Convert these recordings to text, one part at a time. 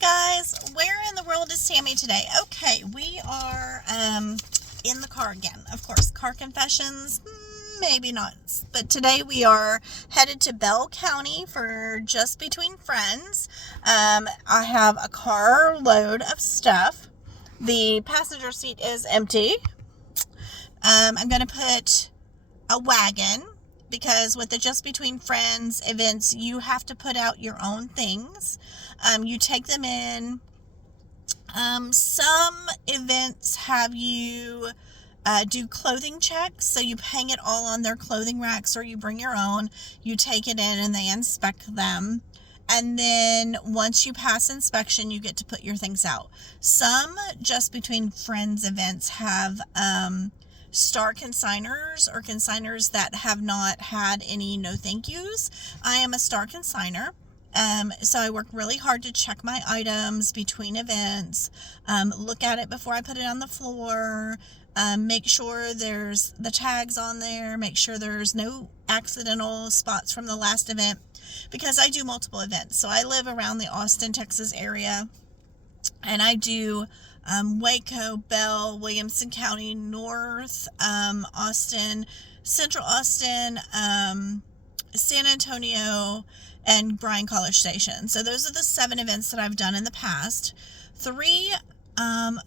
guys, where in the world is Tammy today? Okay, we are in the car again. Of course, car confessions, maybe not. But today we are headed to Bell County for Just Between Friends. I have a car load of stuff. The passenger seat is empty. I'm going to put a wagon, because with the Just Between Friends events, you have to put out your own things. You take them in. Some events have you do clothing checks, so you hang it all on their clothing racks, or you bring your own. You take it in and they inspect them. And then once you pass inspection, you get to put your things out. Some Just Between Friends events have star consigners, or consigners that have not had any no thank yous. I am a star consigner. So I work really hard to check my items between events, look at it before I put it on the floor, make sure there's the tags on there, make sure there's no accidental spots from the last event, because I do multiple events. So I live around the Austin, Texas area, and I do Waco, Bell, Williamson County, North Austin, Central Austin, San Antonio, and Bryan College Station. So those are the 7 events that I've done in the past. 3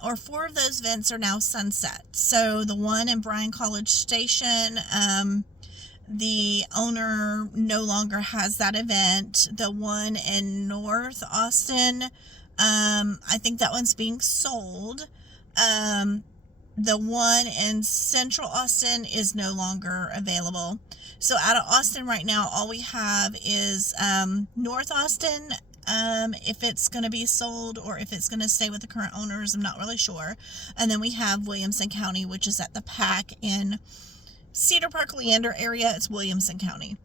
or 4 of those events are now sunset. So the one in Bryan College Station, the owner no longer has that event. The one in North Austin, I think that one's being sold. The one in Central Austin is no longer available. So out of Austin right now, all we have is North Austin, if it's going to be sold or if it's going to stay with the current owners, I'm not really sure. And then we have Williamson County, which is at the PAC in Cedar Park, Leander area. It's Williamson County.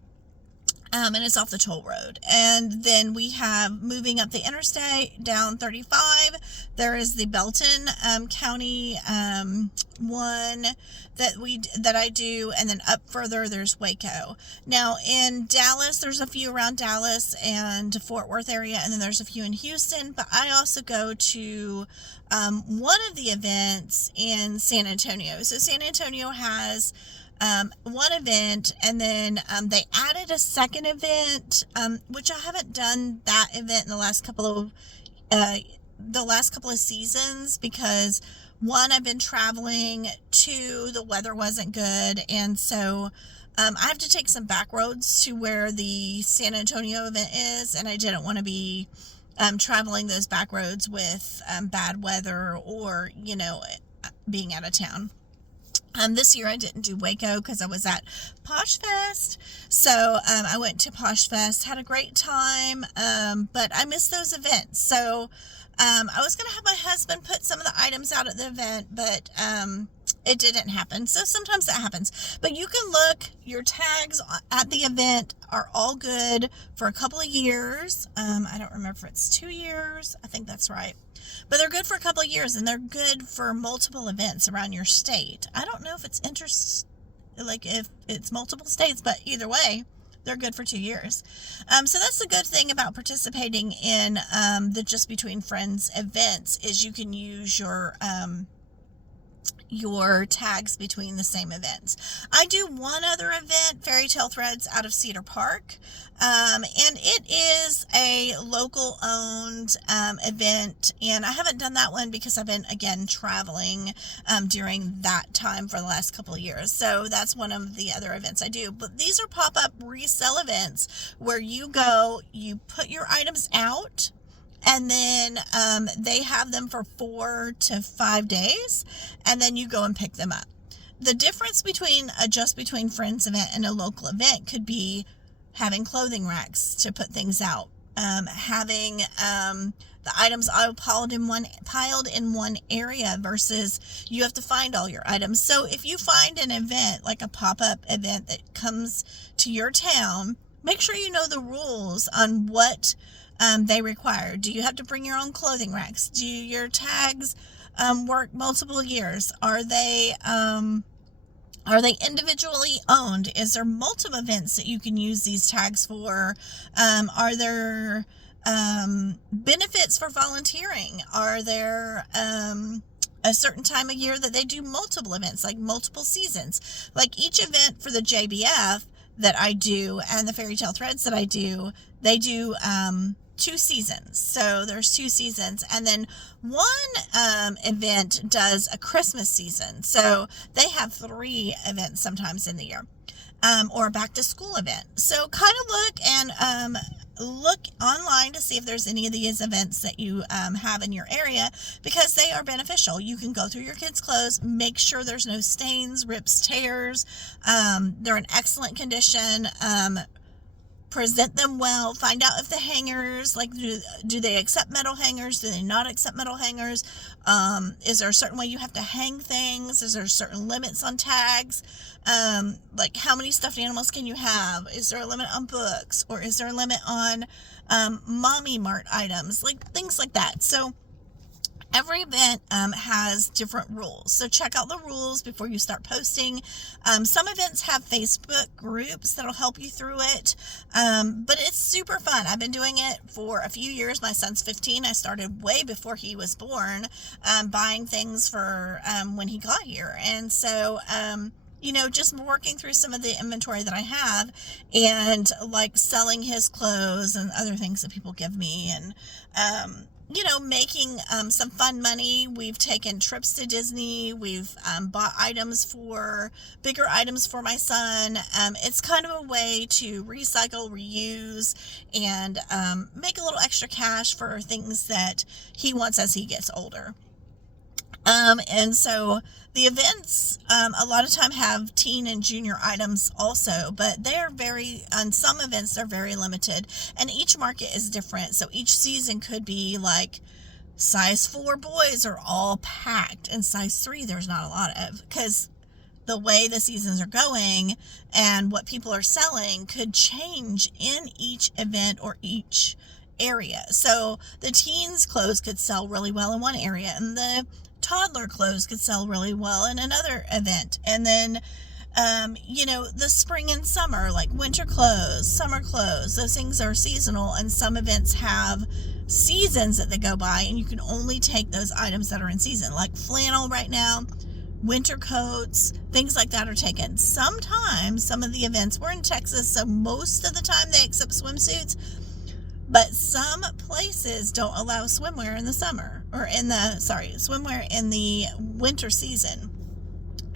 And it's off the toll road. And then we have, moving up the interstate down 35, there is the Belton County one that I do, and then up further there's Waco. Now in Dallas, there's a few around Dallas and Fort Worth area, and then there's a few in Houston. But I also go to one of the events in San Antonio. So San Antonio has one event, and then they added a second event, which I haven't done that event in the last couple of seasons, because 1, I've been traveling, 2, the weather wasn't good, and so I have to take some back roads to where the San Antonio event is, and I didn't want to be traveling those back roads with bad weather, or being out of town. This year I didn't do Waco because I was at Posh Fest. So I went to Posh Fest, had a great time, but I missed those events. So I was going to have my husband put some of the items out at the event, but it didn't happen. So sometimes that happens. But you can look, your tags at the event are all good for a couple of years. I don't remember if it's 2 years. I think that's right. But they're good for a couple of years, and they're good for multiple events around your state. I don't know if it's if it's multiple states, but either way, they're good for 2 years. So that's the good thing about participating in the Just Between Friends events, is you can use your tags between the same events. I do one other event, Fairytalethreads, out of Cedar Park, and it is a local owned event, and I haven't done that one because I've been, again, traveling during that time for the last couple of years. So that's one of the other events I do. But these are pop-up resale events where you go, you put your items out, and then they have them for 4 to 5 days, and then you go and pick them up. The difference between a Just Between Friends event and a local event could be having clothing racks to put things out, having the items all piled in one area, versus you have to find all your items. So if you find an event, like a pop-up event that comes to your town, make sure you know the rules on what they require. Do you have to bring your own clothing racks? Do your tags work multiple years? Are they individually owned? Is there multiple events that you can use these tags for? Are there Benefits for volunteering. Are there a certain time of year that they do multiple events, like multiple seasons? Like each event for the JBF that I do and the Fairy Tale Threads that I do, they do 2 seasons. So there's 2 seasons. And then one event does a Christmas season. So they have 3 events sometimes in the year. Or a back to school event. So kind of look online to see if there's any of these events that you have in your area, because they are beneficial. You can go through your kids' clothes, make sure there's no stains, rips, tears. They're in excellent condition. Present them well. Find out if the hangers, like, do they accept metal hangers? Do they not accept metal hangers? Is there a certain way you have to hang things? Is there certain limits on tags? Like, how many stuffed animals can you have? Is there a limit on books? Or is there a limit on mommy mart items? Like, things like that. So every event has different rules. So check out the rules before you start posting. Some events have Facebook groups that'll help you through it. But it's super fun. I've been doing it for a few years. My son's 15. I started way before he was born, buying things for when he got here. And so, just working through some of the inventory that I have, and like selling his clothes and other things that people give me, and, making some fun money. We've taken trips to Disney. We've bought bigger items for my son. It's kind of a way to recycle, reuse, and make a little extra cash for things that he wants as he gets older. And so the events, a lot of time have teen and junior items also, but on some events, they're very limited, and each market is different. So each season could be like size 4 boys are all packed, and size 3, there's not a lot of, because the way the seasons are going and what people are selling could change in each event or each area. So the teens' clothes could sell really well in one area, and the toddler clothes could sell really well in another event. And then, the spring and summer, like winter clothes, summer clothes, those things are seasonal, and some events have seasons that they go by, and you can only take those items that are in season, like flannel right now, winter coats, things like that are taken. Sometimes some of the events, we're in Texas, so most of the time they accept swimsuits, but some places don't allow swimwear in the summer, or swimwear in the winter season.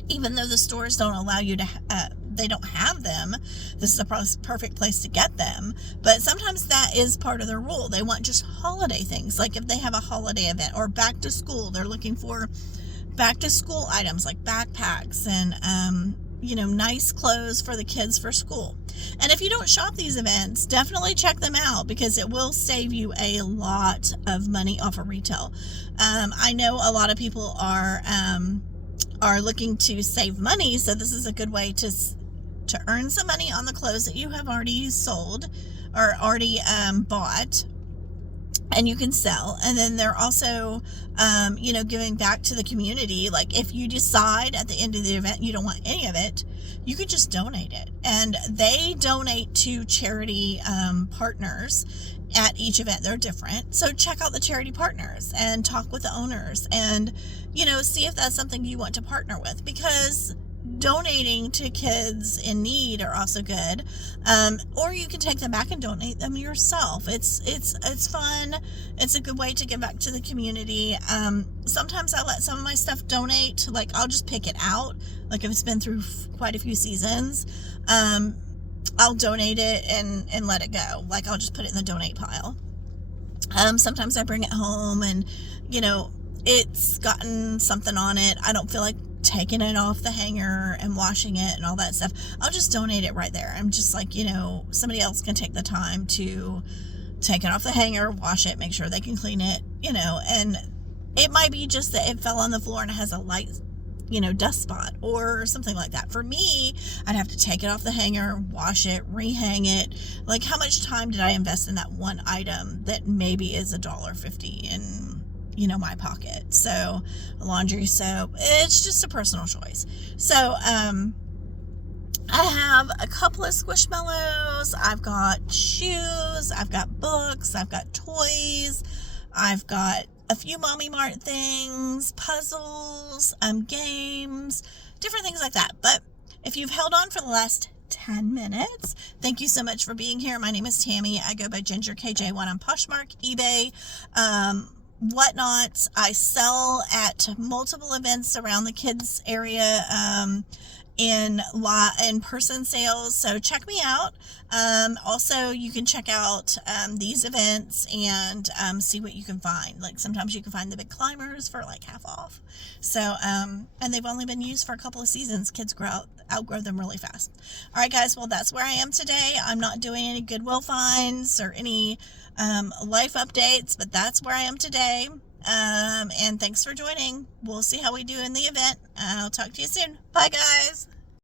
Even though the stores don't allow you to, they don't have them, this is a perfect place to get them. But sometimes that is part of their rule. They want just holiday things. Like if they have a holiday event or back to school, they're looking for back to school items like backpacks and, nice clothes for the kids for school. And if you don't shop these events, definitely check them out, because it will save you a lot of money off of retail. I know a lot of people are looking to save money, so this is a good way to earn some money on the clothes that you have already sold or already bought, and you can sell. And then they're also giving back to the community. Like if you decide at the end of the event you don't want any of it, you could just donate it, and they donate to charity partners at each event. They're different, so check out the charity partners and talk with the owners, and see if that's something you want to partner with, because donating to kids in need are also good. Or you can take them back and donate them yourself. It's fun. It's a good way to give back to the community. Sometimes I let some of my stuff donate. Like I'll just pick it out. Like if it's been through quite a few seasons, I'll donate it and let it go. Like I'll just put it in the donate pile. Sometimes I bring it home and, it's gotten something on it. I don't feel like taking it off the hanger and washing it and all that stuff. I'll just donate it right there. I'm just like, somebody else can take the time to take it off the hanger, wash it, make sure they can clean it, and it might be just that it fell on the floor and it has a light, dust spot or something like that. For me, I'd have to take it off the hanger, wash it, rehang it. Like how much time did I invest in that one item that maybe is $1.50 in my pocket? So laundry soap, it's just a personal choice. So I have a couple of Squishmallows, I've got shoes, I've got books, I've got toys, I've got a few Mommy Mart things, puzzles, games, different things like that. But if you've held on for the last 10 minutes, thank you so much for being here. My name is Tammy. I go by Ginger KJ1 on Poshmark, eBay, whatnot. I sell at multiple events around the kids area, in person sales, so check me out. Also, you can check out these events and see what you can find. Like sometimes you can find the big climbers for like half off. So and they've only been used for a couple of seasons. Kids outgrow them really fast. All right, guys. Well, that's where I am today. I'm not doing any Goodwill finds or any life updates, but that's where I am today. And thanks for joining. We'll see how we do in the event. I'll talk to you soon. Bye, guys.